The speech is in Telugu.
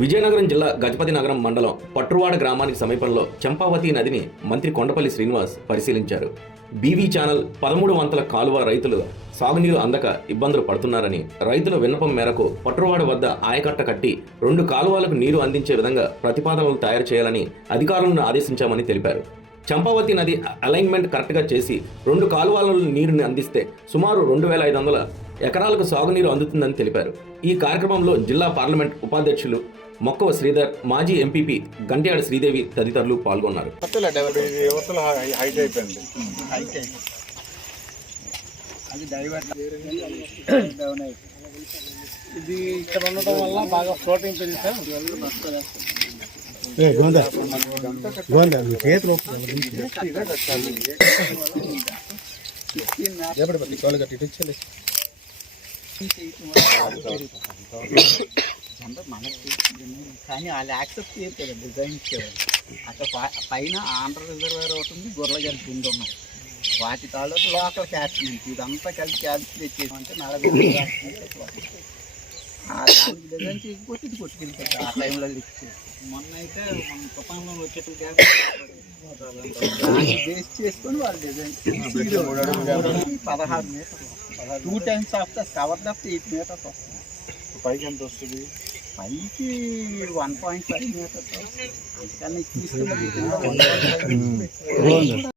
విజయనగరం జిల్లా గజపతి నగరం మండలం పట్రువాడ గ్రామానికి సమీపంలో చంపావతి నదిని మంత్రి కొండపల్లి శ్రీనివాస్ పరిశీలించారు. బీవీ ఛానల్ 13 వంతల కాలువ రైతులు సాగునీరు అందక ఇబ్బందులు పడుతున్నారని, రైతుల విన్నపం మేరకు పట్రువాడ వద్ద ఆయకట్ట కట్టి 2 కాలువలకు నీరు అందించే విధంగా ప్రతిపాదనలు తయారు చేయాలని అధికారులను ఆదేశించామని తెలిపారు. చంపావతి నది అలైన్మెంట్ కరెక్ట్గా చేసి 2 కాలువలలో నీరుని అందిస్తే సుమారు 2500 ఎకరాలకు సాగునీరు అందుతుందని తెలిపారు. ఈ కార్యక్రమంలో జిల్లా పార్లమెంట్ ఉపాధ్యక్షులు మొక్కవ శ్రీధర్, మాజీ ఎంపీపీ గంట్యాడ శ్రీదేవి తదితరులు పాల్గొన్నారు. ఇది ఇక్కడ ఉండటం వల్ల బాగా ఫ్లోటింగ్ పెరిగితే కానీ వాళ్ళు యాక్సెప్ట్ చేయలేదు డిజైన్ చేయాలి. అక్కడ పైన ఆంధ్ర రిజర్వేర్ అవుతుంది, గుర్రగారి కింద ఉన్నాయి. వాటి తాలూకు లోకల్ క్యాచ్మెంట్ ఇదంతా కలిసి క్యాల్కులేట్ చేయమంటే 40 దానికి డిజైన్ చేయకపోతే ఇది కొట్టుకెళ్ళిపోతుంది. ఆ టైంలో మొన్న అయితే మన తుఫాన్లో వచ్చేట్టు బేస్ చేసుకొని వాళ్ళు డిజైన్ 16 మీటర్లు 2 times of the cover the 8 metres వస్తుంది. పైకి ఎంత వస్తుంది? పైకి 1.5 మీటర్స్. అందుకని తీసుకుని